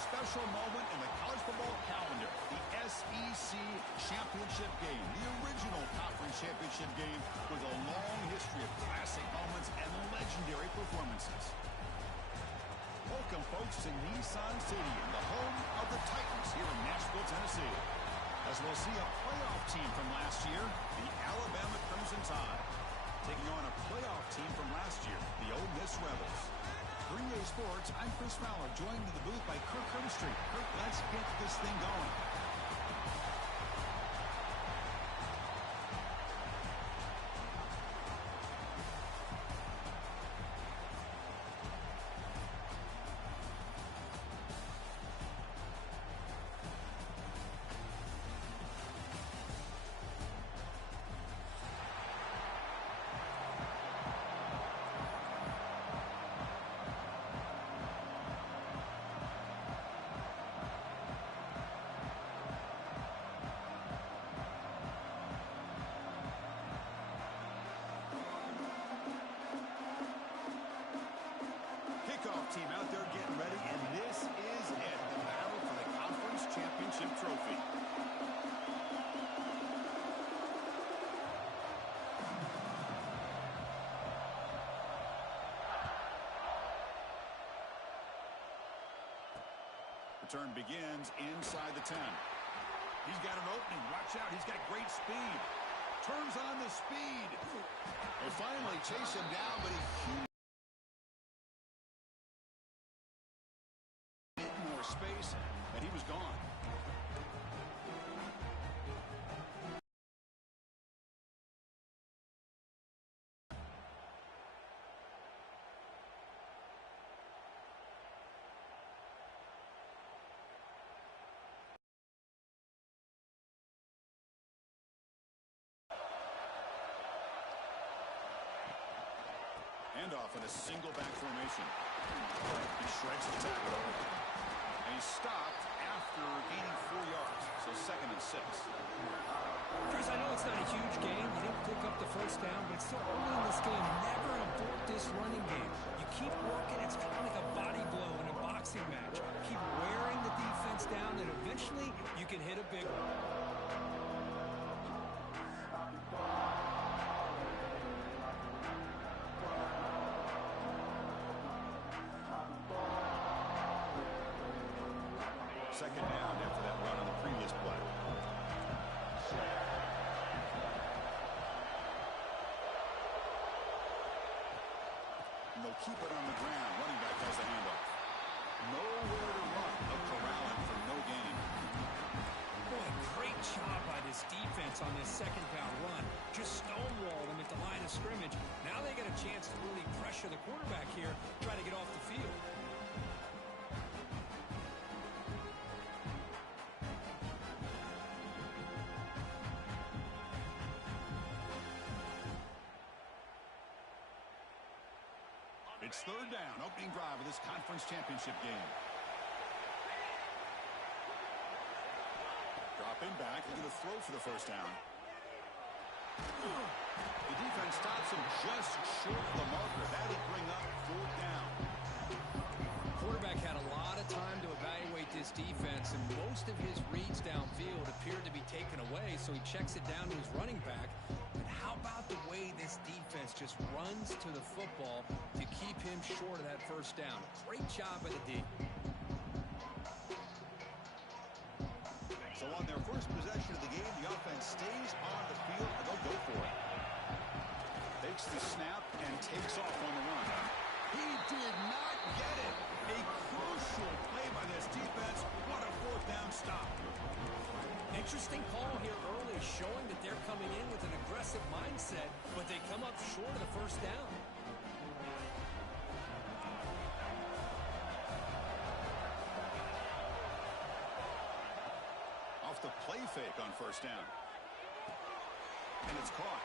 special moment in the college football calendar, the SEC championship game, the original conference championship game with a long history of classic moments and legendary performances. Welcome, folks, to Nissan Stadium, the home of the Titans here in Nashville, Tennessee. As we'll see a playoff team from last year, the Alabama Crimson Tide, taking on a playoff team from last year, the Ole Miss Rebels. 3A Sports, I'm Chris Fowler, joined in the booth by Kirk Herbstreit. Kirk, let's get this thing going. Kickoff team out there getting ready, and this is it, the battle for the conference championship trophy. Return begins inside the 10. He's got an opening. Watch out. He's got great speed. Turns on the speed. They finally chase him down, but he space, and he was gone. Handoff in a single back formation. He shreds the tackle. And he's stopped after gaining 4 yards, so 2nd and 6. Chris, I know it's not a huge game. You didn't pick up the first down, but it's still early in this game. Never abort this running game. You keep working. It's kind of like a body blow in a boxing match. Keep wearing the defense down, and eventually you can hit a big one. Second down after that run on the previous play. And they'll keep it on the ground. Running back has the handoff. Nowhere to run. They'll corral him for no gain. Boy, great job by this defense on this second down run. Just stonewalled him at the line of scrimmage. Now they get a chance to really pressure the quarterback here, try to get off the field. It's third down, opening drive of this conference championship game. Dropping back, looking to throw for the first down. The defense stops him just short of the marker. That'll bring up 4th down. Quarterback had a lot of time to evaluate this defense, and most of his reads downfield appeared to be taken away, so he checks it down to his running back. But how about the way this defense just runs to the football to keep him short of that first down? Great job by the D. So on their first possession of the game, the offense stays on the field, and they'll go for it. Takes the snap and takes off on the run. He did not get it. A crucial play by this defense. What a 4th down stop. Interesting call here early, showing that they're coming in with an aggressive mindset, but they come up short of the first down. Off the play fake on first down. And it's caught.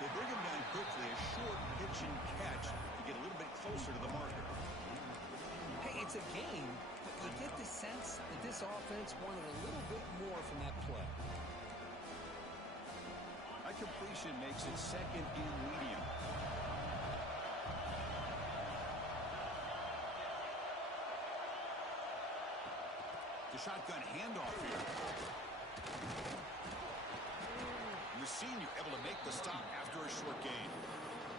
They bring him down quickly, a short pitch and catch to get a little bit closer to the marker. Hey, it's a game, but you get the sense that this offense wanted a little bit more from that play. That completion makes it 2nd and medium. The shotgun handoff here. And the senior able to make the stop after a short gain.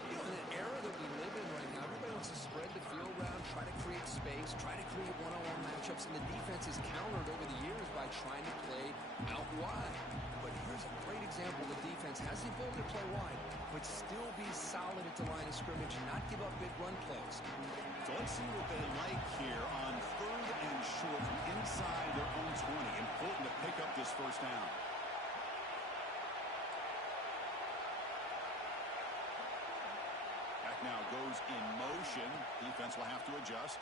You know, in the era that we live in right now, everybody wants to spread the field around, try to create space, try to create one-on-one matchups, and the defense is countered over the years by trying to play out wide. But here's a great example. The defense has the ability to play wide, but still be solid at the line of scrimmage and not give up big run plays. So let's see what they like here on 3rd and short from inside their own 20. Important to pick up this first down. Back now goes in motion. Defense will have to adjust.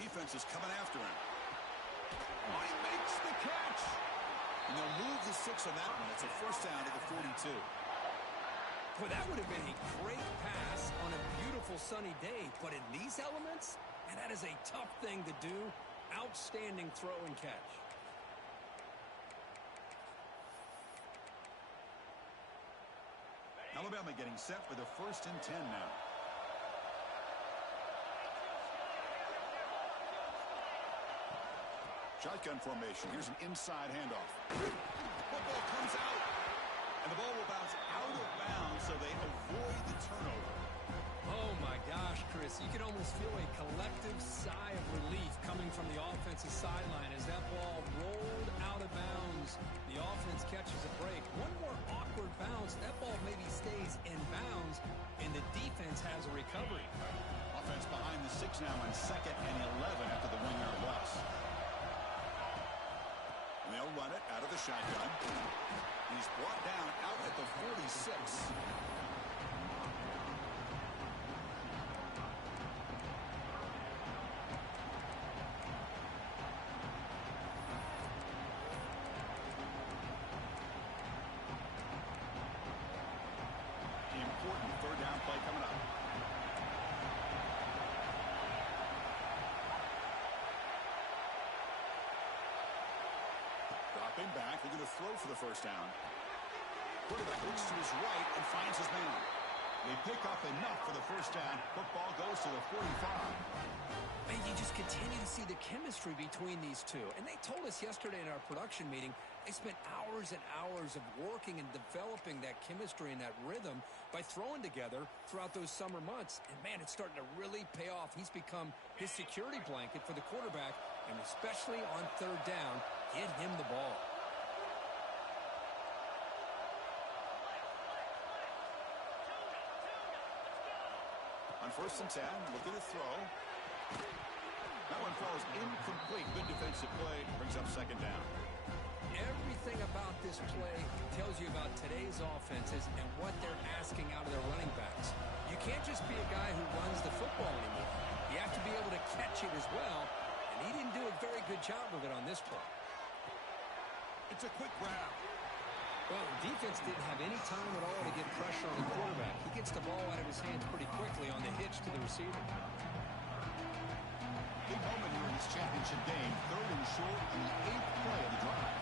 Defense is coming after him. Oh, he makes the catch. And they'll move the 6 on that one. It's a first down at the 42. Well, that would have been a great pass on a beautiful sunny day, but in these elements, and that is a tough thing to do. Outstanding throw and catch. Alabama getting set for the 1st and 10 now. Shotgun formation. Here's an inside handoff. Football comes out. And the ball will bounce out of bounds, so they avoid the turnover. Oh, my gosh, Chris. You can almost feel a collective sigh of relief coming from the offensive sideline as that ball rolled out of bounds. The offense catches a break. One more awkward bounce. That ball maybe stays in bounds, and the defense has a recovery. Offense behind the 6 now on 2nd and 11 after the 1-yard loss. And they'll run it out of the shotgun. He's brought down out at the 46. Important 3rd down play coming up. Dropping back, they're going to throw for the first down. Quarterback looks to his right and finds his man. They pick up enough for the first down. Football goes to the 45. And you just continue to see the chemistry between these two. And they told us yesterday in our production meeting, they spent hours and hours of working and developing that chemistry and that rhythm by throwing together throughout those summer months. And, man, it's starting to really pay off. He's become his security blanket for the quarterback, and especially on 3rd down, get him the ball. On 1st and 10, looking to throw. That one falls incomplete. Good defensive play. Brings up 2nd down. Everything about this play tells you about today's offenses and what they're asking out of their running backs. You can't just be a guy who runs the football anymore. You have to be able to catch it as well, and he didn't do a very good job of it on this play. It's a quick grab. Well, the defense didn't have any time at all to get pressure on the quarterback. He gets the ball out of his hands pretty quickly on the hitch to the receiver. Big moment here in this championship game. 3rd and short on the 8th play of the drive.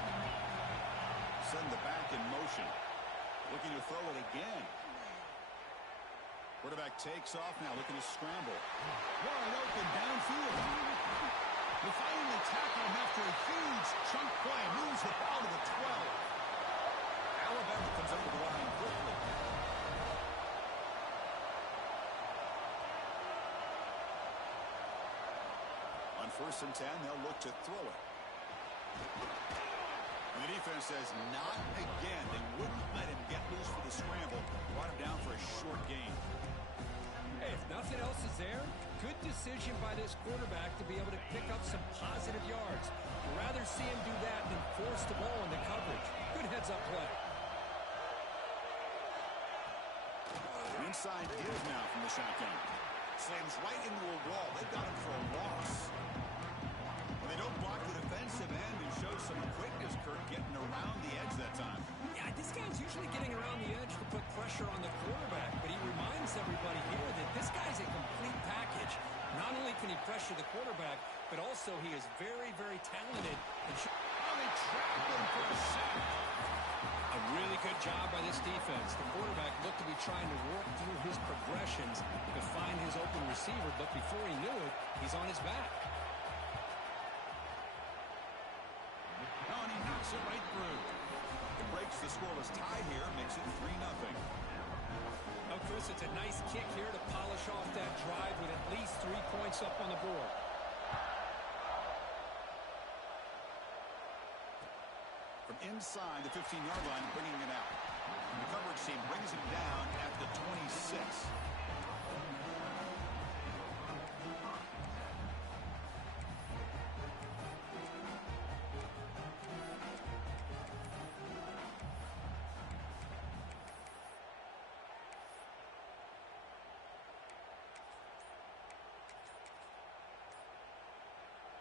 Send the back in motion. Looking to throw it again. Quarterback takes off now, looking to scramble. Wide open downfield. They finally tackle him after a huge chunk play. Moves the ball to the 12. Alabama comes over the line quickly. On 1st and 10, they'll look to throw it. And the defense says, not again. They wouldn't let him get loose for the scramble. Brought him down for a short gain. Hey, if nothing else is there, good decision by this quarterback to be able to pick up some positive yards. I'd rather see him do that than force the ball into coverage. Good heads-up play. Inside give now from the shotgun. Slams right into a wall. They've got him for a loss. Well, they don't block the defensive end and show some quickness, Kirk, getting around the edge that time. Yeah, this guy's usually getting around the edge to put pressure on the quarterback, but he reminds everybody here that this guy's a complete package. Not only can he pressure the quarterback, but also he is very, very talented. And they trapped him for a sack. A really good job by this defense. The quarterback looked to be trying to work through his progressions to find his open receiver, but before he knew it, he's on his back. scoreless tie here makes it 3-0. Oh, Chris, it's a nice kick here to polish off that drive with at least 3 points up on the board. From inside the 15-yard line, bringing it out. The coverage team brings him down at the 26.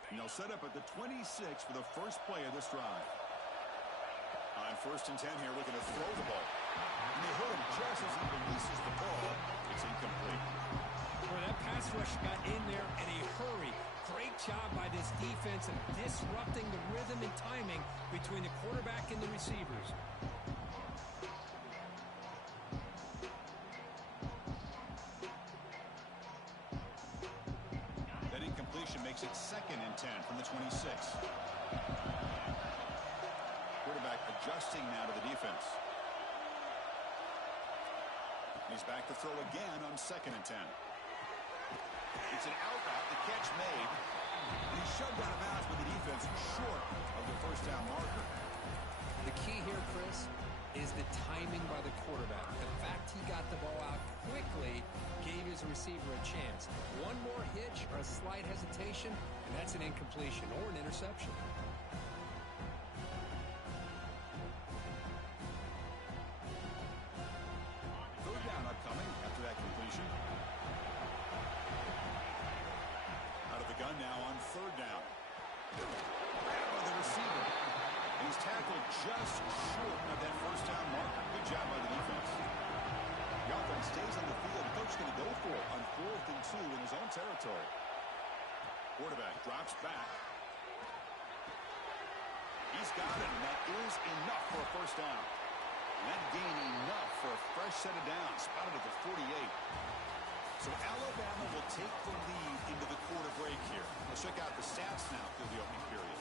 And they'll set up at the 26 for the first play of this drive. On 1st and 10 here, looking to throw the ball. And they hit him just as he releases the ball. It's incomplete. Boy, that pass rush got in there in a hurry. Great job by this defense of disrupting the rhythm and timing between the quarterback and the receivers. That incompletion makes it 2nd and 10 from the 26. Quarterback adjusting now to the defense. He's back to throw again on 2nd and 10. It's an out route, the catch made. And he's shoved out of bounds with the defense short of the first down marker. The key here, Chris, is the timing by the quarterback. The fact he got the ball out quickly gave his receiver a chance. One more hitch or a slight hesitation, and that's an incompletion or an interception. Third down upcoming after that completion. Out of the gun now on 3rd down. Grab by the receiver. He's tackled just short of that first down marker. Good job by the defense. The offense stays on the field. The coach is going to go for it on 4th and 2 in his own territory. Quarterback drops back. He's got it, and that is enough for a first down. And that gain enough for a fresh set of downs. Spotted at the 48. So Alabama will take the lead into the quarter break here. Let's check out the stats now through the opening period.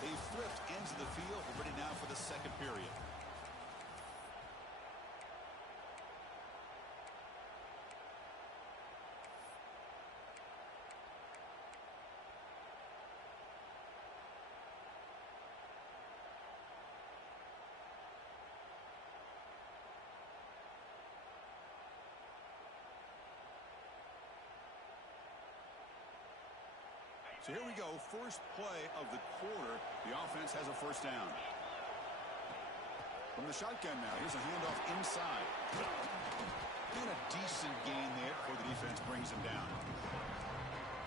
They flipped ends of the field. We're ready now for the second period. So here we go, first play of the quarter. The offense has a first down. From the shotgun now, here's a handoff inside. And a decent gain there before the defense brings him down.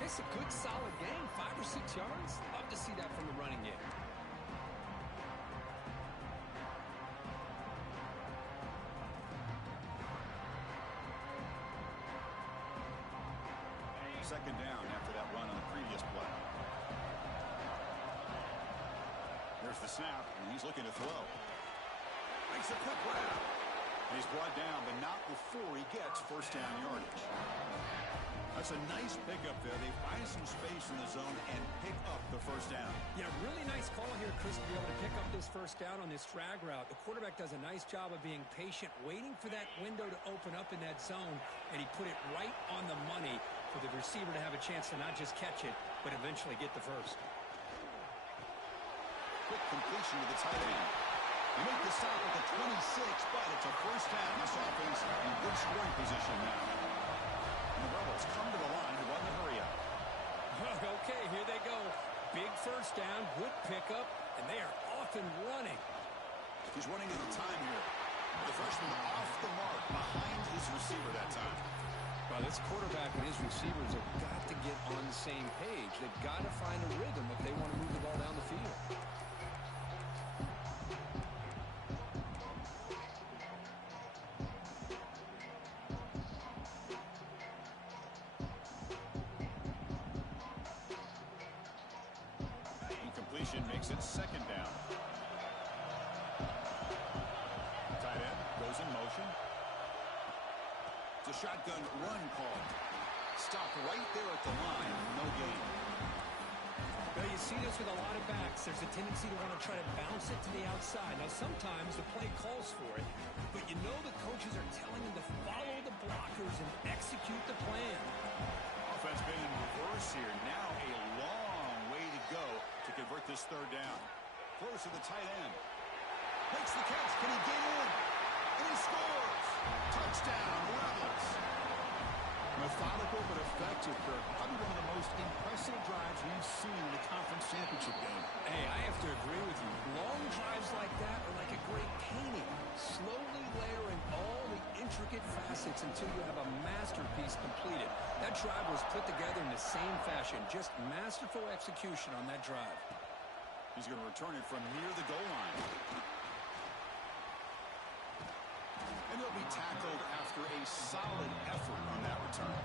It's a good, solid gain, 5 or 6 yards. Love to see that from the running game. Second down after that run on the previous play. There's the snap, and he's looking to throw. Makes a quick grab. And he's brought down, but not before he gets first down yardage. That's a nice pickup there. They find some space in the zone and pick up the first down. Yeah, really nice call here, Chris, to be able to pick up this first down on this drag route. The quarterback does a nice job of being patient, waiting for that window to open up in that zone, and he put it right on the money for the receiver to have a chance to not just catch it, but eventually get the first. Quick completion to the tight end. They make the stop at the 26, but it's a first down. This offense in good scoring position now. And the Rebels come to the line to run the hurry up. Okay, here they go. Big first down, good pickup, and they are off and running. He's running at the time here. The freshman off the mark behind his receiver that time. Well, this quarterback and his receivers have got to get on the same page. They've got to find a rhythm if they want to move the ball down the field. Incompletion makes it second down. Tight end goes in motion. It's a shotgun run call. Stopped right there at the line. No gain. Well, you see this with a lot of backs. There's a tendency to want to try to bounce it to the outside. Now, sometimes the play calls for it, but you know the coaches are telling them to follow the blockers and execute the plan. Offense been in reverse here. Now a long way to go to convert this third down. Throws to the tight end. Makes the catch. Can he get in? And he scores. Touchdown, Rebels. Methodical but effective, Kirk. Probably one of the most impressive drives we've seen in the conference championship game. Hey, I have to agree with you. Long drives like that are like a great painting. Slowly layering all the intricate facets until you have a masterpiece completed. That drive was put together in the same fashion. Just masterful execution on that drive. He's going to return it from near the goal line. And he'll be tackled after a solid effort on that return.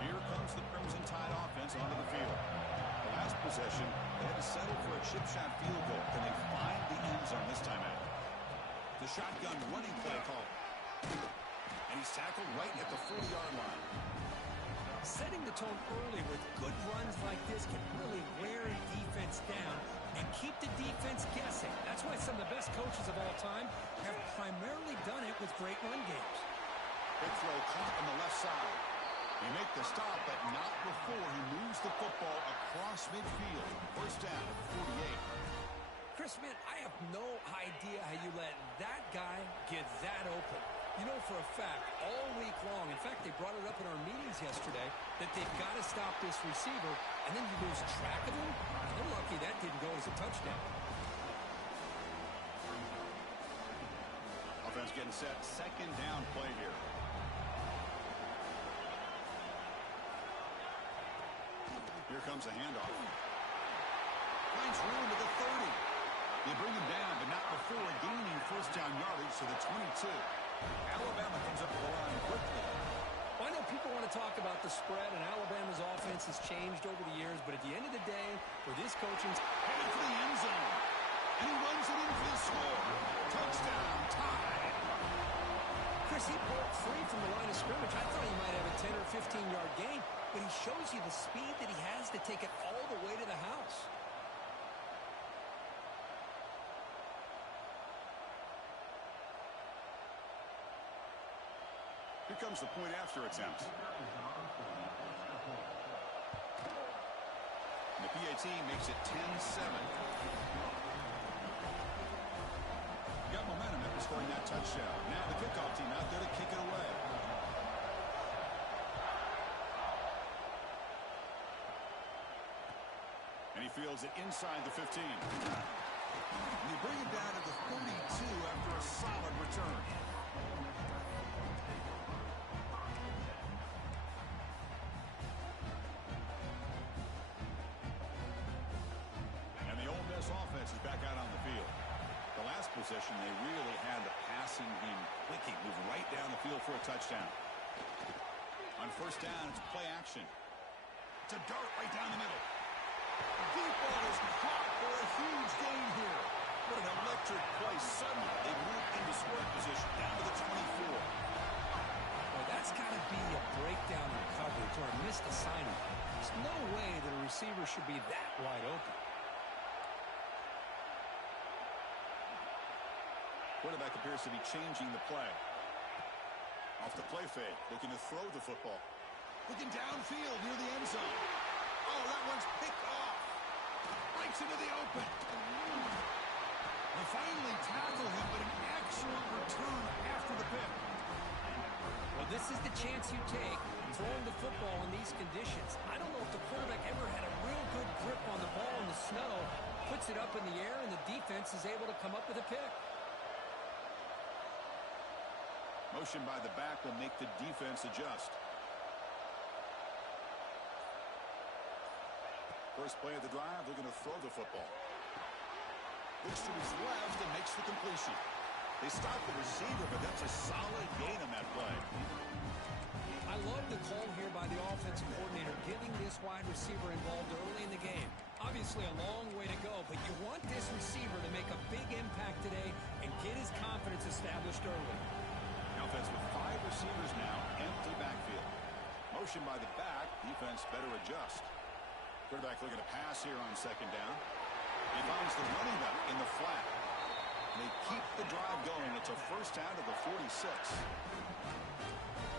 Here comes the Crimson Tide offense onto the field. The last possession, they had to settle for a chip shot field goal. Can they find the end zone this time out? The shotgun running play call. And he's tackled right at the 40-yard line. Setting the tone early with good runs like this can really wear a defense down and keep the defense guessing. That's why some of the best coaches of all time have primarily done it with great run games. Big throw caught on the left side. He make the stop, but not before he moves the football across midfield. First down at the 48. Chris, man, I have no idea how you let that guy get that open. You know for a fact, all week long, in fact, they brought it up in our meetings yesterday, that they've got to stop this receiver, and then you lose track of him. They're lucky that didn't go as a touchdown. Offense getting set. Second down play here. Here comes a handoff. Finds room at the 30. They bring him down, but not before gaining first down yardage to the 22. Alabama comes up to the line quickly. Well, I know people want to talk about the spread, and Alabama's offense has changed over the years, but at the end of the day, for this coaching, headed for the end zone. And he runs it in for the score. Touchdown, Tide. Chris, he broke free from the line of scrimmage. I thought he might have a 10 or 15-yard gain, but he shows you the speed that he has to take it all the way to the house. Here comes the point after attempt. And the PAT makes it 10-7. Got momentum after scoring that touchdown. Now the kickoff team out there to kick it away. And he fields it inside the 15. And they bring it down to the 32 after a solid return. Offense is back out on the field. The last possession, they really had the passing game clicking, move right down the field for a touchdown. On first down, it's play action. It's a dart right down the middle. Deep ball is caught for a huge gain here. What an electric play. Suddenly, they move into scoring position down to the 24. Well, that's got to be a breakdown in coverage or a missed assignment. There's no way that a receiver should be that wide open. Quarterback appears to be changing the play. Off the play fake, looking to throw the football. Looking downfield near the end zone. Oh, that one's picked off. Breaks into the open. They finally tackle him, but an excellent return after the pick. Well, this is the chance you take, throwing the football in these conditions. I don't know if the quarterback ever had a real good grip on the ball in the snow, puts it up in the air, and the defense is able to come up with a pick. Motion by the back will make the defense adjust. First play of the drive, looking to throw the football. Looks to his left and makes the completion. They stop the receiver, but that's a solid gain on that play. I love the call here by the offensive coordinator, getting this wide receiver involved early in the game. Obviously a long way to go, but you want this receiver to make a big impact today and get his confidence established early. Offense with 5 receivers now, empty backfield. Motion by the back, Defense better adjust. Quarterback looking to pass here on second down. He finds the running back in the flat. And they keep the drive going. It's a first down to the 46.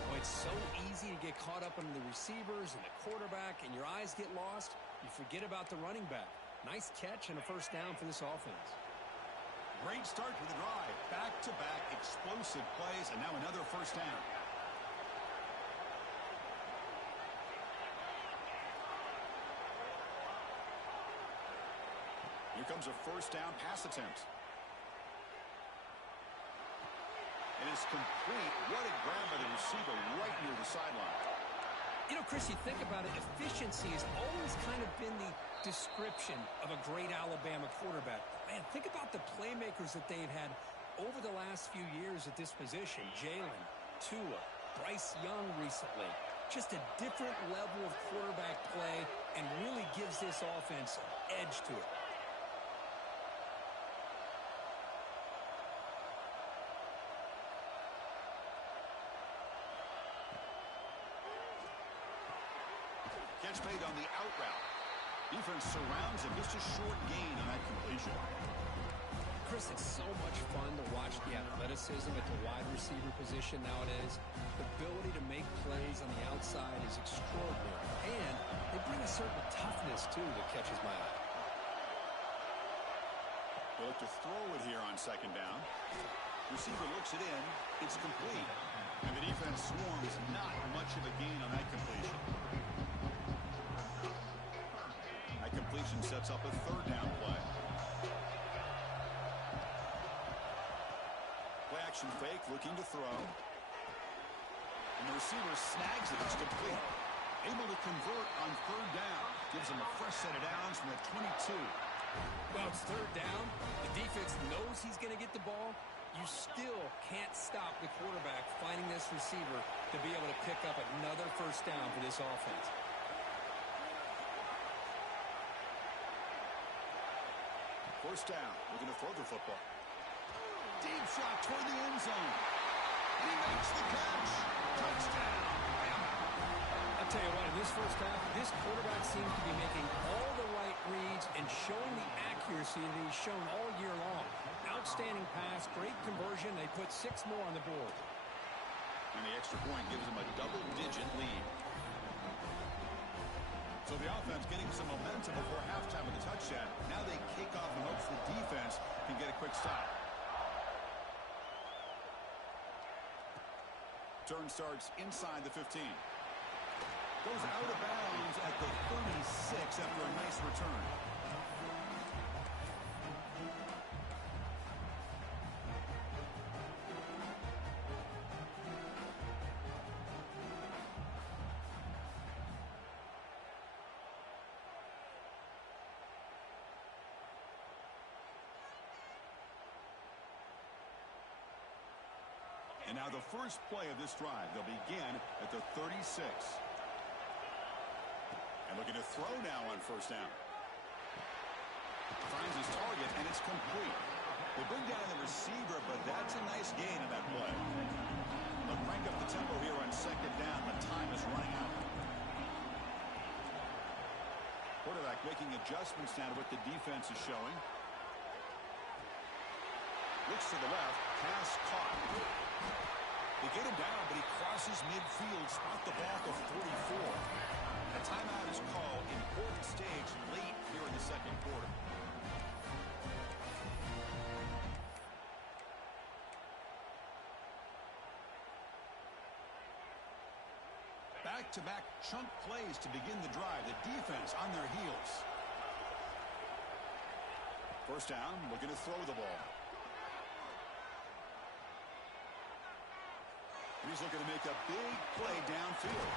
Well, it's so easy to get caught up under the receivers and the quarterback, and your eyes get lost. You forget about the running back. Nice catch and a first down for this offense. Great start to the drive. Back-to-back explosive plays, and now another first down. Here comes a first down pass attempt. It is complete. What a grab by the receiver right near the sideline. You know, Chris, you think about it, efficiency has always kind of been the description of a great Alabama quarterback. Man, think about the playmakers that they've had over the last few years at this position. Jalen, Tua, Bryce Young recently. Just a different level of quarterback play and really gives this offense an edge to it. Catch made on the out route. Defense surrounds him. Just a short gain on that completion. Chris, it's so much fun to watch the athleticism at the wide receiver position nowadays. The ability to make plays on the outside is extraordinary. And they bring a certain toughness, too, that catches my eye. They look to throw it here on second down. Receiver looks it in. It's complete. And the defense swarms. Not much of a gain on that completion. That completion sets up a third down play. Play action fake, looking to throw. And the receiver snags it. It's complete. Able to convert on third down. Gives him a fresh set of downs from the 22. Well, it's third down. The defense knows he's going to get the ball. You still can't stop the quarterback finding this receiver to be able to pick up another first down for this offense. First down. Looking to throw the football. Deep shot toward the end zone. He makes the catch. Touchdown. I'll tell you what, in this first half, this quarterback seems to be making all the right reads and showing the accuracy that he's shown all year long. Outstanding pass, great conversion. They put 6 more on the board. And the extra point gives them a double-digit lead. So the offense getting some momentum before halftime with a touchdown. Now they kick off and hopes the defense can get a quick stop. Turn starts inside the 15. Goes out of bounds at the 36 after a nice return. And now the first play of this drive. They'll begin at the 36. And looking to throw now on first down. Finds his target, and it's complete. They bring down the receiver, but that's a nice gain in that play. They'll crank up the tempo here on second down. The time is running out. Quarterback making adjustments now to what the defense is showing. Looks to the left. Pass caught. They get him down, but he crosses midfield. Spot the ball to 44. A timeout is called. Important stage late here in the second quarter. Back-to-back chunk plays to begin the drive. The defense on their heels. First down, looking to throw the ball. He's looking to make a big play downfield.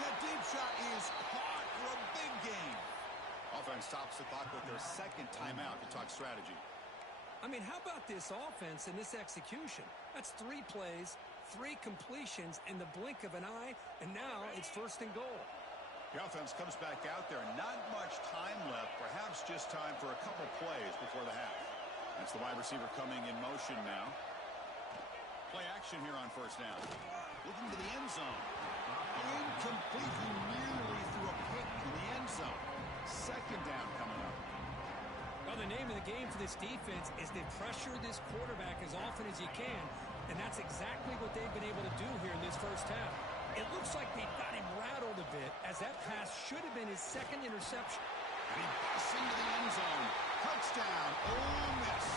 That deep shot is caught for a big gain. Offense stops the clock with their second timeout to talk strategy. I mean, how about this offense and this execution? That's 3 plays, 3 completions in the blink of an eye, and now it's first and goal. The offense comes back out there. Not much time left. Perhaps just time for a couple plays before the half. That's the wide receiver coming in motion now. Play action here on first down. Looking to the end zone. Incomplete. He nearly end zone. Second down coming up. Well, the name of the game for this defense is to pressure this quarterback as often as you can, and that's exactly what they've been able to do here in this first half. It looks like they've got him rattled a bit, as that pass should have been his second interception. And he busts into the end zone. Touchdown, Ole Miss.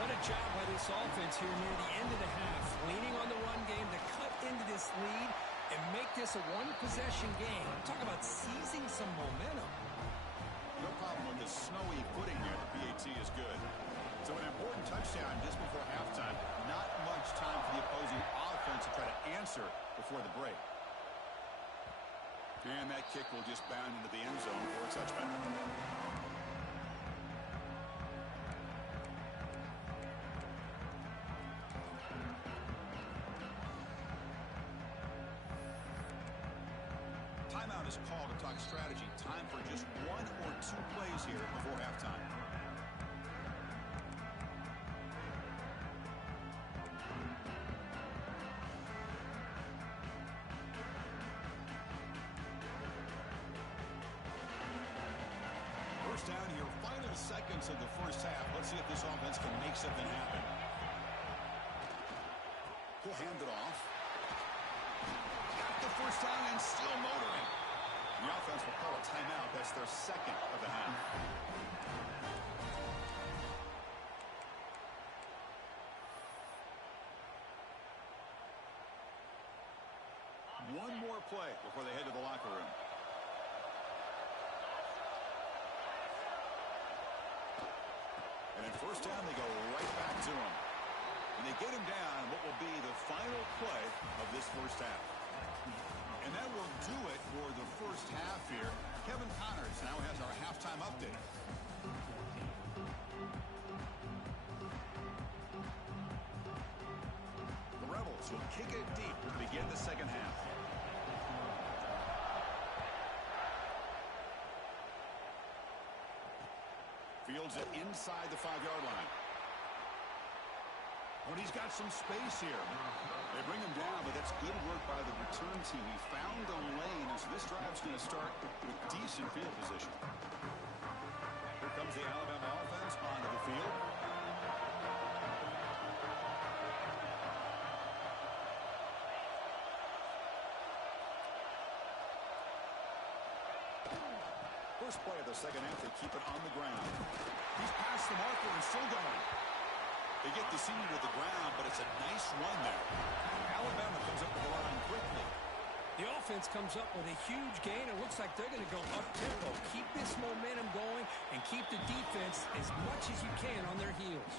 What a job by this offense here near the end of the half, leaning on the run game to cut into this lead and make this a one-possession game. Talk about seizing some momentum. No problem with the snowy footing there. The PAT is good. So an important touchdown just before halftime. Not much time for the opposing offense to try to answer before the break. And that kick will just bound into the end zone for a touchback. Timeout is called to talk strategy. Time for just one or two plays here before halftime. First down here, final seconds of the first half. Let's see if this offense can make something happen. He'll hand it off. Got the first down and still motoring. The offense will call a timeout. That's their second of the half. One more play before they head to the locker room. And in first down, they go right back to him. And they get him down what will be the final play of this first half. And that will do it for the first half here. Kevin Connors now has our halftime update. The Rebels will kick it deep to begin the second half. Fields it inside the 5-yard line. When he's got some space here. They bring him down, but that's good work by the return team. He found the lane, and so this drive's going to start with decent field position. Here comes the Alabama offense onto the field. First play of the second half, they keep it on the ground. He's past the marker and still going. They get the senior to the ground, but it's a nice run there. Alabama comes up with the line quickly. The offense comes up with a huge gain. It looks like they're going to go up-tempo. Keep this momentum going and keep the defense as much as you can on their heels.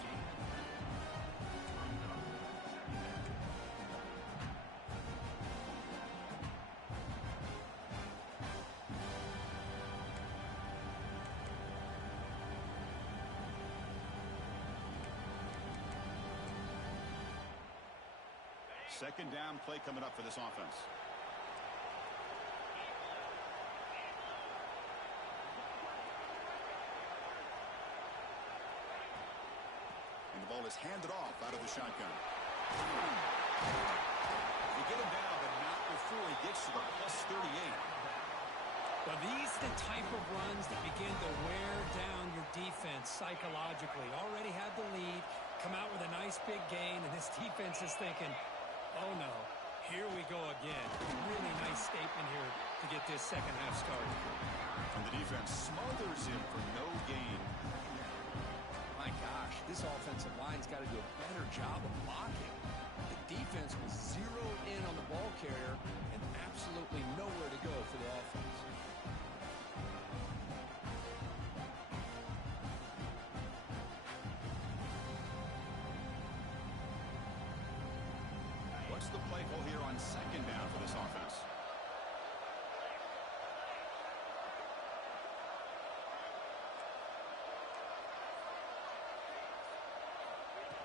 Second down play coming up for this offense. And the ball is handed off out of the shotgun. They get him down, but not before he gets to the +38. Well, these are the type of runs that begin to wear down your defense psychologically. Already had the lead, come out with a nice big gain, and this defense is thinking, oh no, here we go again. Really nice statement here to get this second half started. And the defense smothers him for no gain. My gosh, this offensive line's got to do a better job of blocking. The defense was zeroed in on the ball carrier and absolutely nowhere to go for the offense. What's the play call here on second down for this offense?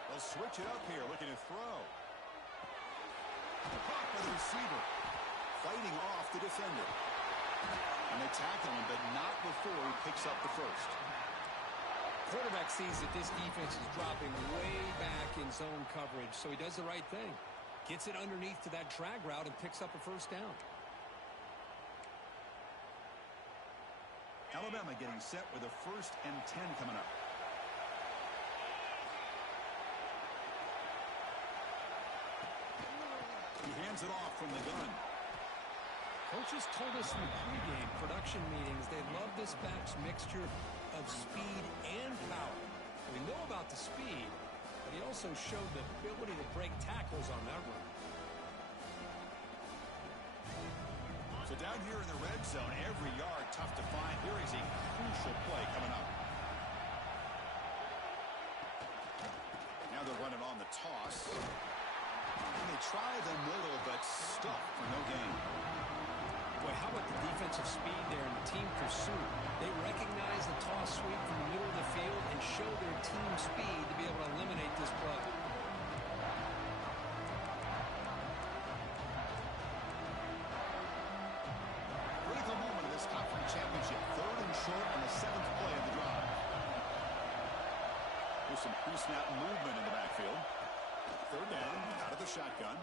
They'll switch it up here, looking to throw. Caught by the receiver, fighting off the defender. And they tackle him, but not before he picks up the first. Quarterback sees that this defense is dropping way back in zone coverage, so he does the right thing. Gets it underneath to that drag route and picks up a first down. Alabama getting set with a 1st and 10 coming up. He hands it off from the gun. Coaches told us in the pregame production meetings they love this back's mixture of speed and power. We know about the speed, but he also showed the ability to break tackles on that run. So down here in the red zone, every yard tough to find. Here is a crucial play coming up. Now they're running on the toss. And they try the middle, but stuck for no gain. Boy, how about the defensive speed there and the team pursuit? They recognize the toss sweep from the middle of the field and show their team speed to be able to eliminate this play. Critical moment of this conference championship. 3rd and short on the 7th play of the drive. There's some pre-snap movement in the backfield. 3rd down, out of the shotgun.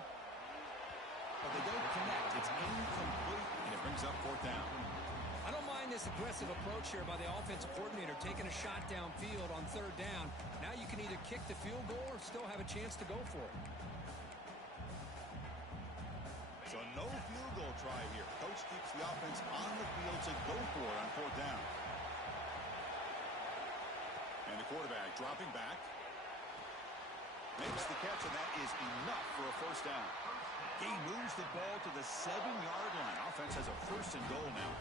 But they don't connect. It's incomplete, and it brings up 4th down. I don't mind this aggressive approach here by the offensive coordinator, taking a shot downfield on 3rd down. Now you can either kick the field goal or still have a chance to go for it. So no field goal try here. Coach keeps the offense on the field to go for it on 4th down. And the quarterback dropping back. Makes the catch, and that is enough for a 1st down. He moves the ball to the 7-yard line. Offense has a 1st and goal now.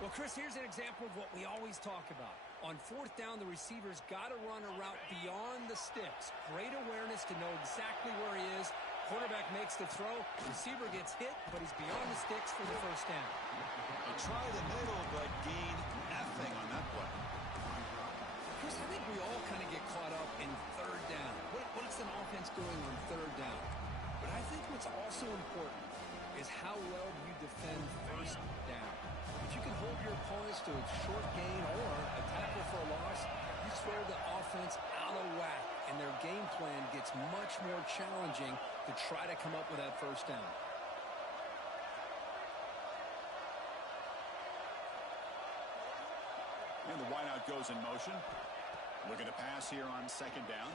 Well, Chris, here's an example of what we always talk about. On 4th down, the receiver's got to run a route beyond the sticks. Great awareness to know exactly where he is. Quarterback makes the throw. Receiver gets hit, but he's beyond the sticks for the 1st down. They try the middle, but gain nothing on that play. Chris, I think we all kind of get caught up in 3rd down. What's an offense doing on 3rd down? But I think what's also important is how well you defend 1st down. If you can hold your opponents to a short gain or a tackle for a loss, you throw the offense out of whack, and their game plan gets much more challenging to try to come up with that 1st down. And the wideout goes in motion. Looking to pass here on 2nd down.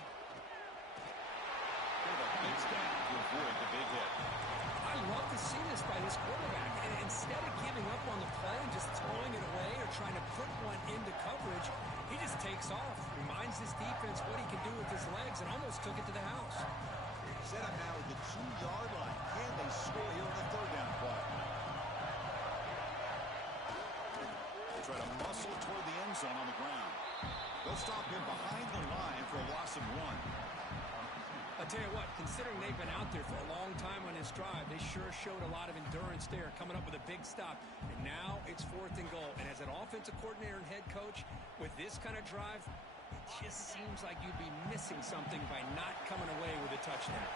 It's down to avoid the big hit. I love to see this by this quarterback. And instead of giving up on the play and just throwing it away or trying to put one into coverage, he just takes off, reminds his defense what he can do with his legs, and almost took it to the house. Set up now at the 2-yard line. Can they score here on the 3rd down play? They try to muscle toward the end zone on the ground. They'll stop him behind the line for a loss of 1. I'll tell you what, considering they've been out there for a long time on this drive, they sure showed a lot of endurance there, coming up with a big stop. And now it's 4th and goal. And as an offensive coordinator and head coach, with this kind of drive, it just seems like you'd be missing something by not coming away with a touchdown.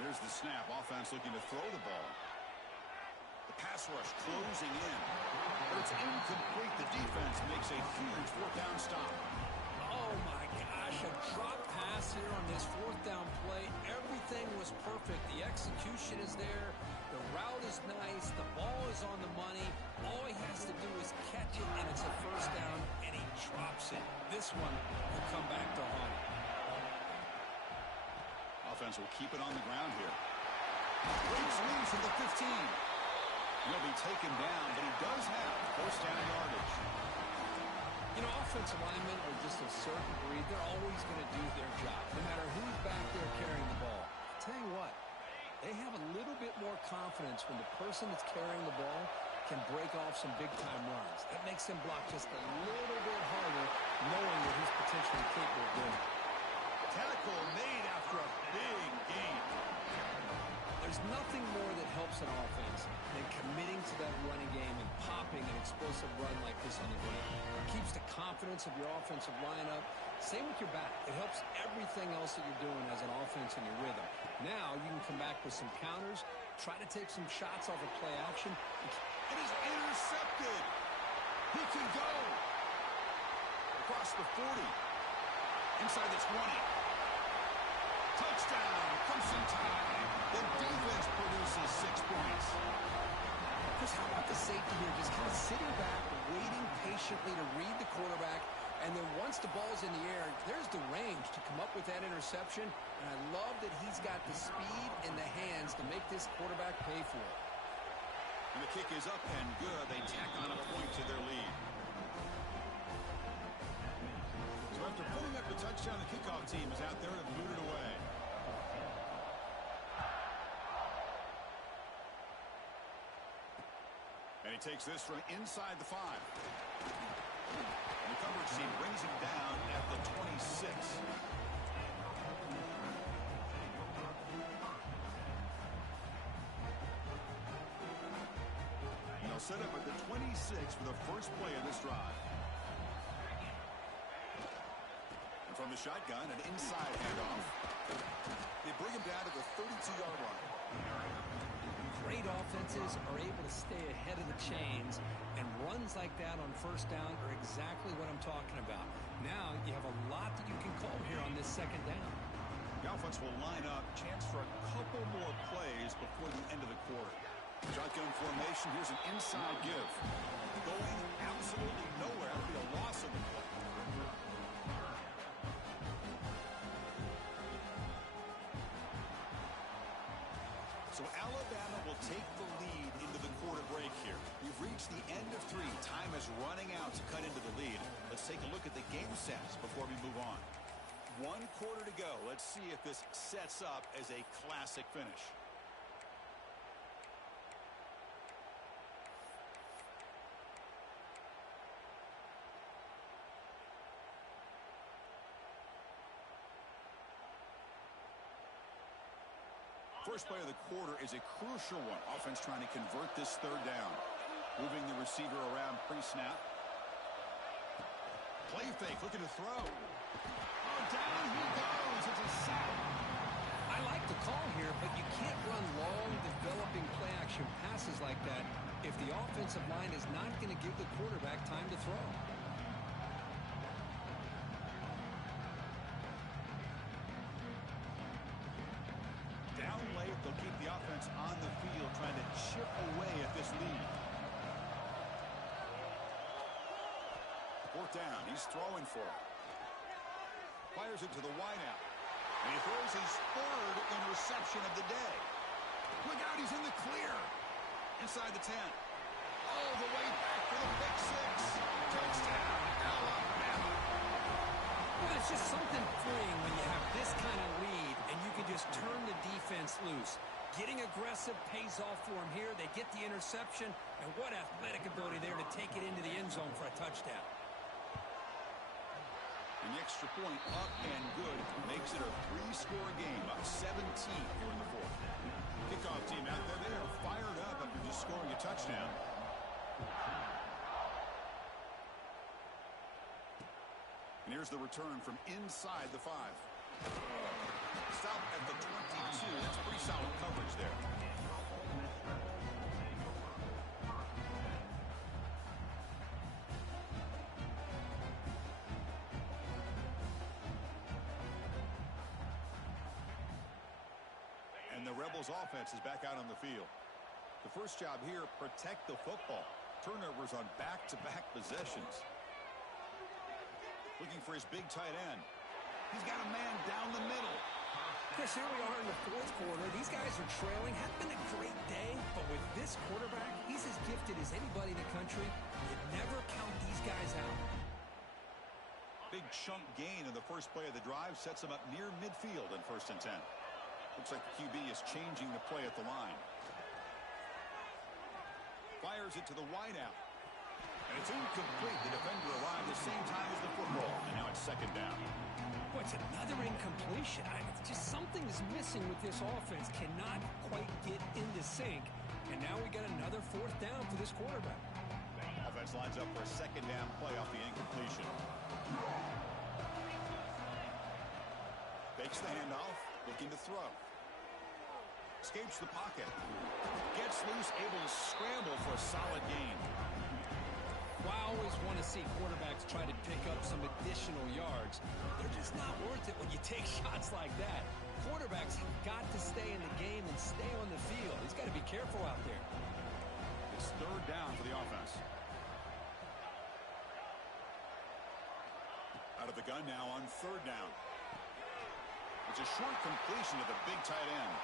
Here's the snap. Offense looking to throw the ball. The pass rush closing in. But it's incomplete. The defense makes a huge 4th down stop. Oh, my gosh. A drop pass here on this 4th down play. Everything was perfect. The execution is there. The route is nice. The ball is on the money. All he has to do is catch it, and it's a 1st down, and he drops it. This one will come back to haunt him. Offense will keep it on the ground here. Breaks loose at the 15. He'll be taken down, but he does have 1st down yardage. You know, offensive linemen are just a certain breed. They're always going to do their job, no matter who's back there carrying the ball. I'll tell you what, they have a little bit more confidence when the person that's carrying the ball can break off some big-time runs. That makes them block just a little bit harder, knowing that he's potentially capable of doing it. Tackle made after a big gain. There's nothing more that helps an offense than committing to that running game and popping an explosive run like this on the ground. It keeps the confidence of your offensive lineup. Same with your back. It helps everything else that you're doing as an offense in your rhythm. Now you can come back with some counters, try to take some shots off of play action, and It is intercepted. He can go. Across the 40. Inside the 20. Touchdown. Crimson Tide. The defense produces 6 points. Chris, how about the safety here? Just kind of sitting back, waiting patiently to read the quarterback. And then once the ball's in the air, there's the range to come up with that interception. And I love that he's got the speed and the hands to make this quarterback pay for it. And the kick is up and good. They tack on a point to their lead. So after putting up the touchdown, the kickoff team is out there to boot it away. And he takes this from inside the 5. And the coverage team brings him down at the 26. And they'll set up at the 26 for the first play of this drive. And from the shotgun, an inside handoff. They bring him down to the 32-yard line. Great offenses are able to stay ahead of the chains, and runs like that on first down are exactly what I'm talking about. Now you have a lot that you can call here on this second down. The offense will line up. Chance for a couple more plays before the end of the quarter. Shotgun formation. Here's an inside give. Going absolutely nowhere. That'll be a loss of the play. So Alabama will take the lead into the quarter break here. We've reached the end of 3. Time is running out to cut into the lead. Let's take a look at the game stats before we move on. 1 quarter to go. Let's see if this sets up as a classic finish. First play of the quarter is a crucial one. Offense trying to convert this third down. Moving the receiver around pre-snap. Play fake, looking to throw. Oh, down he goes. It's a sack. I like the call here, but you can't run long, developing play-action passes like that if the offensive line is not going to give the quarterback time to throw. Down late, they'll keep the offense on the field, trying to chip away at this lead. 4th down, he's throwing for it. Fires it to the wideout. And he throws his 3rd interception of the day. Look out, he's in the clear. Inside the 10. All the way back for the pick 6. Touchdown, Alabama. Well, it's just something freeing when you have this kind of lead and you can just turn the defense loose. Getting aggressive pays off for them here. They get the interception, and what athletic ability there to take it into the end zone for a touchdown. And the extra point up and good makes it a 3-score game, up 17 here in the 4th. Kickoff team out there, they are fired up after just scoring a touchdown. And here's the return from inside the 5. Stop at the 22. That's pretty solid coverage there. And the Rebels offense is back out on the field. The first job here, protect the football. Turnovers on back-to-back possessions. Looking for his big tight end. He's got a man down the middle. Chris, here we are in the 4th quarter. These guys are trailing. Hadn't been a great day, but with this quarterback, he's as gifted as anybody in the country. You never count these guys out. Big chunk gain in the first play of the drive sets him up near midfield in 1st and 10. Looks like the QB is changing the play at the line. Fires it to the wideout. And it's incomplete. The defender arrived the same time as the football. And now it's 2nd down. Boy, it's another incompletion. It's just something is missing with this offense. Cannot quite get into sync. And now we got another 4th down for this quarterback. Offense lines up for a 2nd down play off the incompletion. Fakes the handoff, looking to throw. Escapes the pocket. Gets loose, able to scramble for a solid gain. Well, I always want to see quarterbacks try to pick up some additional yards. They're just not worth it when you take shots like that. Quarterbacks have got to stay in the game and stay on the field. He's got to be careful out there. It's third down for the offense. Out of the gun now on third down. It's a short completion to the big tight end.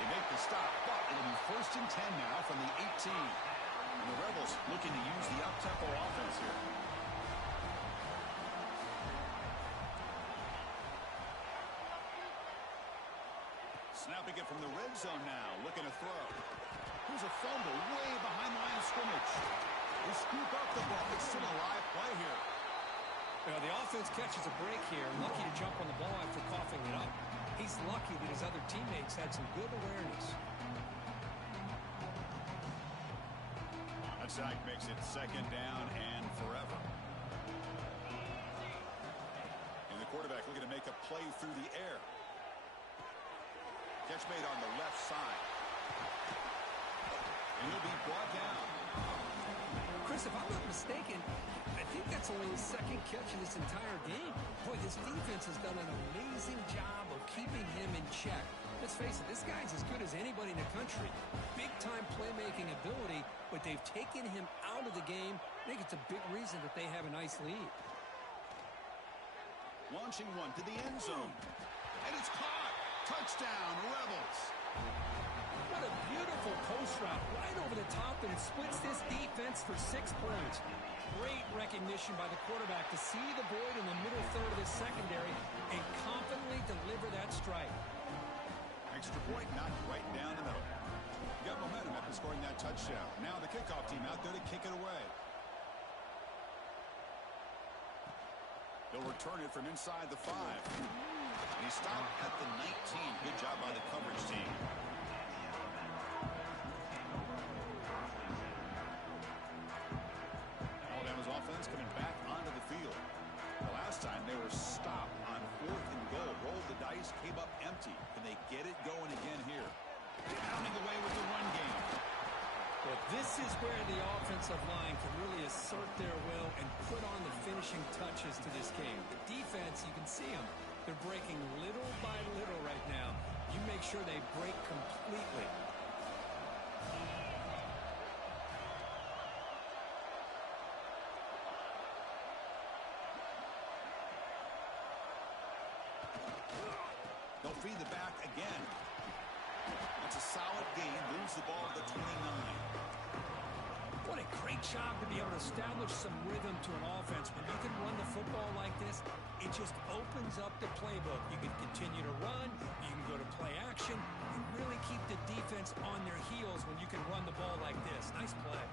They make the stop, but it'll be 1st and 10 now from the 18. And the Rebels looking to use the up-tempo offense here. Snapping it from the red zone now, looking to throw. Here's a fumble way behind the line of scrimmage. They scoop up the ball. It's still a live play here. The offense catches a break here. Lucky to jump on the ball after coughing it up. He's lucky that his other teammates had some good awareness. That sack makes it 2nd down and forever. And the quarterback looking to make a play through the air. Catch made on the left side. And he'll be brought down. Chris, if I'm not mistaken, I think that's only his 2nd catch of this entire game. Boy, this defense has done an amazing job of keeping him in check. Let's face it, this guy's as good as anybody in the country. Big-time playmaking ability, but they've taken him out of the game. I think it's a big reason that they have a nice lead. Launching one to the end zone. And it's caught. Touchdown, Rebels. What a beautiful post route right over the top, and it splits this defense for 6 points. Great recognition by the quarterback to see the void in the middle third of this secondary and confidently deliver that strike. Extra point knocked right down the middle. Got momentum after scoring that touchdown. Now the kickoff team out there to kick it away. They'll return it from inside the 5. And he stopped at the 19. Good job by the coverage team. Alabama's offense coming back onto the field. The last time they were stopped on 4th and goal. Rolled the dice, came up empty. Can they get it going again here? Pounding away with the run game. Well, this is where the offensive line can really assert their will and put on the finishing touches to this game. The defense, you can see them. They're breaking little by little right now. You make sure they break completely. They'll feed the back again. That's a solid gain. Moves the ball to the 29. What a great job to be able to establish some rhythm to an offense. When you can run the football like this, it just opens up the playbook. You can continue to run. You can go to play action. You really keep the defense on their heels when you can run the ball like this. Nice play.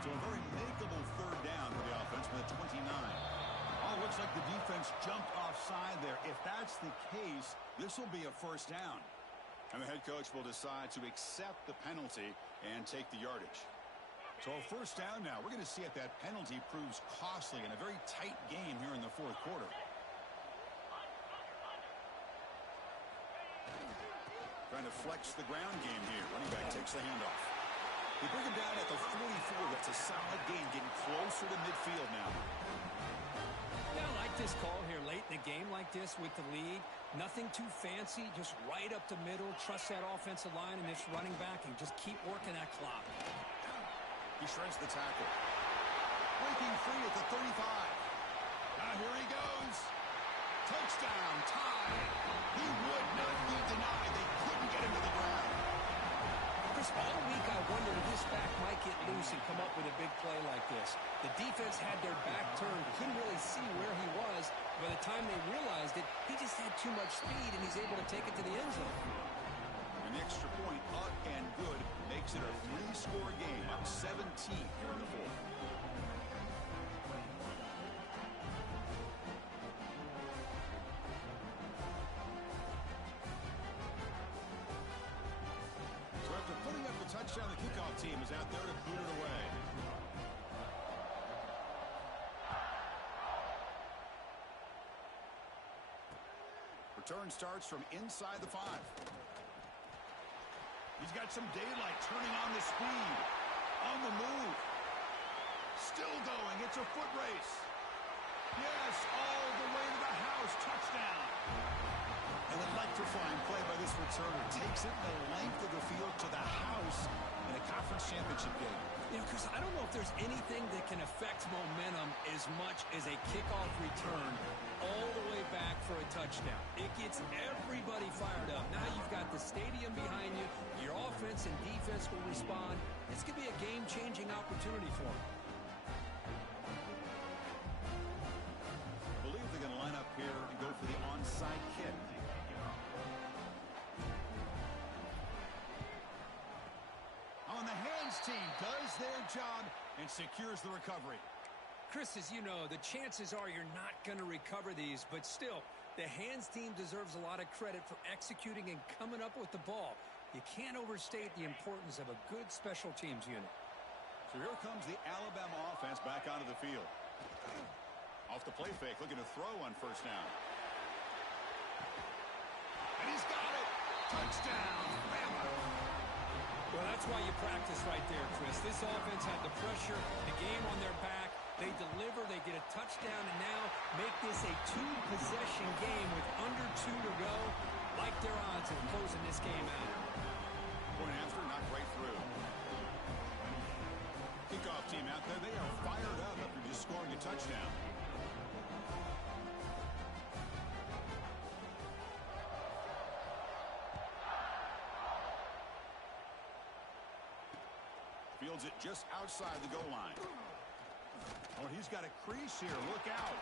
So a very makeable 3rd down for the offense with a 29. Oh, it looks like the defense jumped offside there. If that's the case, this will be a 1st down. And the head coach will decide to accept the penalty and take the yardage. So a 1st down now. We're going to see if that penalty proves costly in a very tight game here in the 4th quarter. Trying to flex the ground game here. Running back takes the handoff. They bring him down at the 44. That's a solid gain, getting closer to midfield now. Yeah, I like this call here late in the game like this with the lead. Nothing too fancy, just right up the middle. Trust that offensive line and this running back and just keep working that clock. He shreds the tackle. Breaking free at the 35. Now here he goes. Touchdown, tie. He would not be denied. They couldn't get him to the ground. Chris, all week I wondered if this back might get loose and come up with a big play like this. The defense had their back turned, couldn't really see where he was. By the time they realized it, he just had too much speed, and he's able to take it to the end zone. An extra point up and good makes it a 3-score game. Up 17 here in the 4th. So after putting team is out there to boot it away. Return starts from inside the 5. He's got some daylight, turning on the speed. On the move. Still going. It's a foot race. Yes, all the way to the house. Touchdown. An electrifying play by this returner. Takes it the length of the field to the house in a conference championship game. You know, Chris, I don't know if there's anything that can affect momentum as much as a kickoff return all the way back for a touchdown. It gets everybody fired up. Now you've got the stadium behind you. Your offense and defense will respond. This could be a game-changing opportunity for them. I believe they're going to line up here and go for the onside kick. On the hands team does their job and secures the recovery. Chris, as you know, the chances are you're not going to recover these, but still, the hands team deserves a lot of credit for executing and coming up with the ball. You can't overstate the importance of a good special teams unit. So here comes the Alabama offense back onto the field. Off the play fake, looking to throw on first down. And he's got it! Touchdown, Bama! Well, that's why you practice right there, Chris. This offense had the pressure, the game on their back. They deliver, they get a touchdown, and now make this a 2-possession game with under 2 to go. Like their odds of closing this game out. Point after, not right through. Kickoff team out there, they are fired up after just scoring a touchdown. Fields it just outside the goal line. Oh, he's got a crease here. Look out.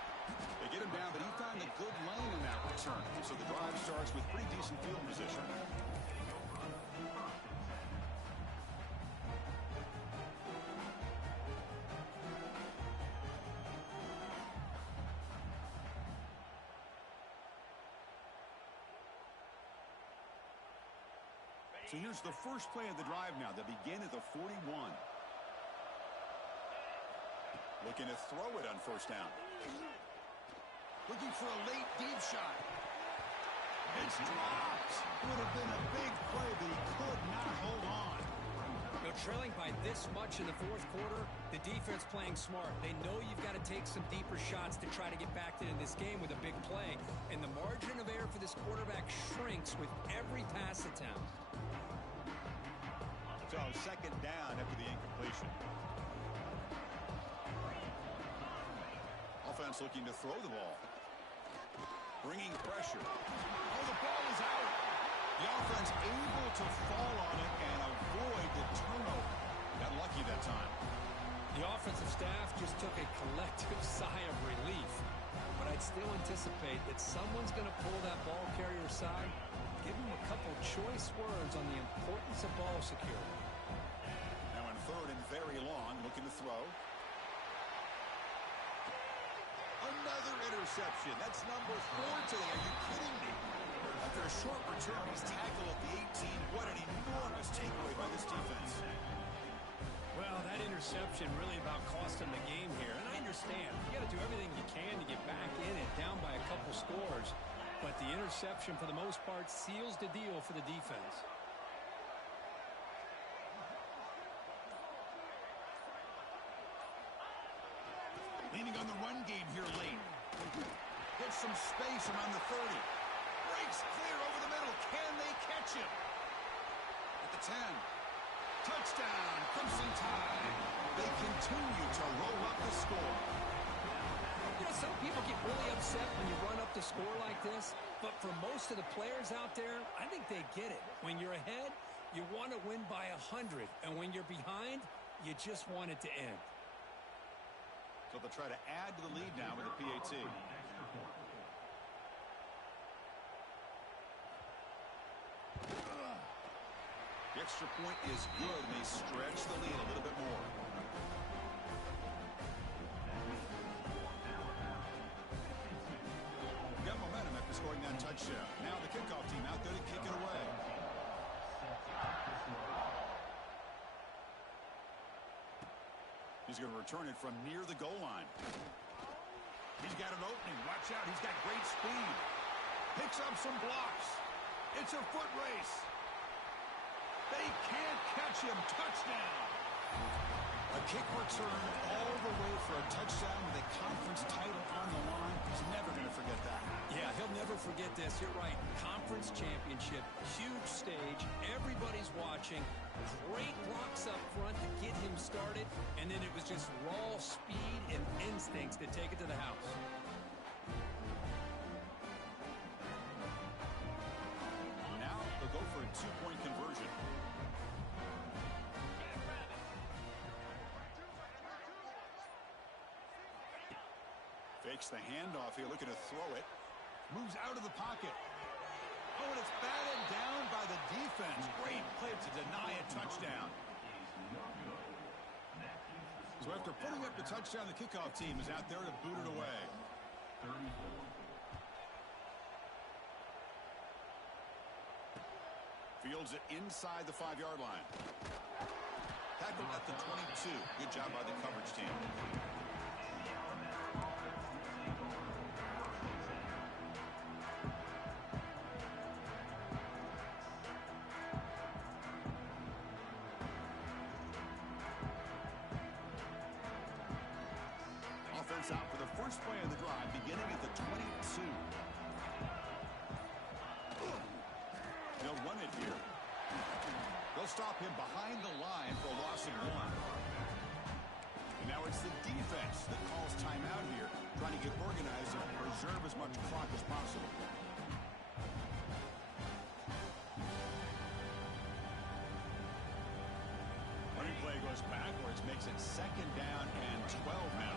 They get him down, but he found a good lane in that return. So the drive starts with pretty decent field position. So here's the first play of the drive now. They begin at the 41. Looking to throw it on first down. Looking for a late deep shot. It's dropped. Would have been a big play, but he could not hold on. Now, trailing by this much in the fourth quarter, the defense playing smart. They know you've got to take some deeper shots to try to get back in this game with a big play. And the margin of error for this quarterback shrinks with every pass attempt. So second down after the incompletion. Offense looking to throw the ball. Bringing pressure. Oh, the ball is out. The offense able to fall on it and avoid the turnover. Got lucky that time. The offensive staff just took a collective sigh of relief. But I'd still anticipate that someone's going to pull that ball carrier aside, give him a couple choice words on the importance of ball security. Now on third and very long, looking to throw. Another interception. That's number 4 today. Are you kidding me? After a short return, he's tackled at the 18. What an enormous takeaway by this defense. Well, that interception really about cost him the game here. And I understand. You got to do everything you can to get back in it, down by a couple scores. But the interception, for the most part, seals the deal for the defense. Leaning on the run game here late. Gets some space around the 30. Breaks clear over the middle. Can they catch him? At the 10. Touchdown, Crimson Tide. They continue to roll up the score. You know, some people get really upset when you run up the score like this, but for most of the players out there, I think they get it. When you're ahead, you want to win by 100, and when you're behind, you just want it to end. So they'll try to add to the lead now with the PAT. The extra point is good, and they stretch the lead a little bit more. Got momentum after scoring that touchdown. Now the kickoff team out there to kick it away. He's going to return it from near the goal line. He's got an opening. Watch out. He's got great speed. Picks up some blocks. It's a foot race. They can't catch him. Touchdown. A kick return all the way for a touchdown with a conference title on the line. He's never going to forget that. Yeah, he'll never forget this. You're right. Conference championship, huge stage. Everybody's watching. Great blocks up front to get him started. And then it was just raw speed and instincts to take it to the house. Now they'll go for a two-point conversion. Fakes the handoff here, looking to throw it. Moves out of the pocket. Oh, and it's batted down by the defense. Great play to deny a touchdown. So after putting up the touchdown, the kickoff team is out there to boot it away. Fields it inside the 5-yard line. Tackled at the 22. Good job by the coverage team. Offense out for the first play of the drive, beginning at the 22. They'll run it here. They'll stop him behind the line for a loss of 1. And now it's the defense that calls timeout here, trying to get organized and preserve as much clock as possible. Running play goes backwards, makes it 2nd down and 12 now.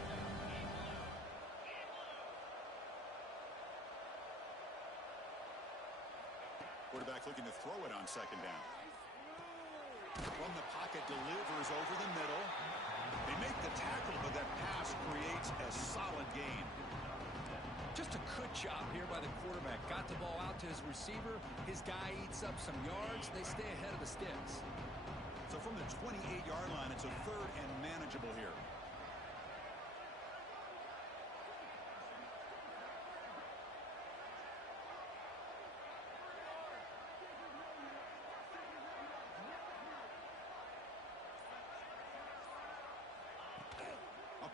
Quarterback looking to throw it on 2nd down. From the pocket, delivers over the middle. They make the tackle, but that pass creates a solid gain. Just a good job here by the quarterback. Got the ball out to his receiver. His guy eats up some yards. They stay ahead of the sticks. So from the 28-yard line, it's a 3rd and manageable here.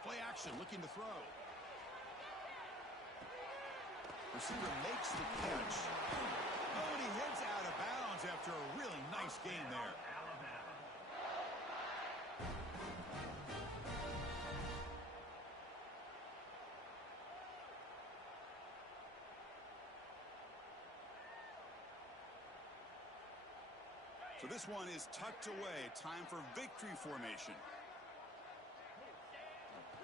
Play action, looking to throw. Receiver makes the catch. Oh, and he heads out of bounds after a really nice gain there. So this one is tucked away. Time for victory formation.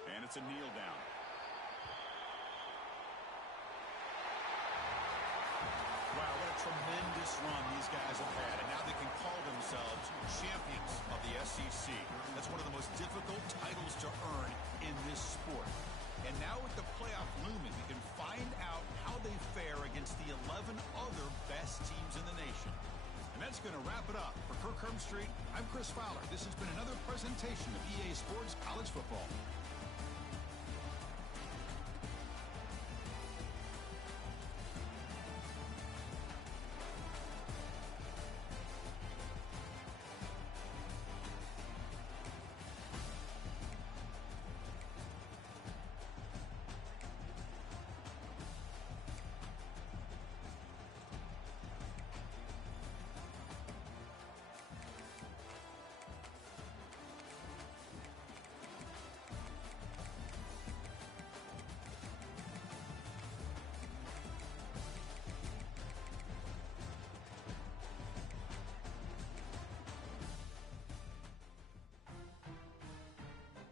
And it's a kneel down. Wow, what a tremendous run these guys have had. And now they can call themselves champions of the SEC. That's one of the most difficult titles to earn in this sport. And now with the playoff looming, we can find out how they fare against the 11 other best teams in the nation. And that's going to wrap it up. For Kirk Street, I'm Chris Fowler. This has been another presentation of EA Sports College Football.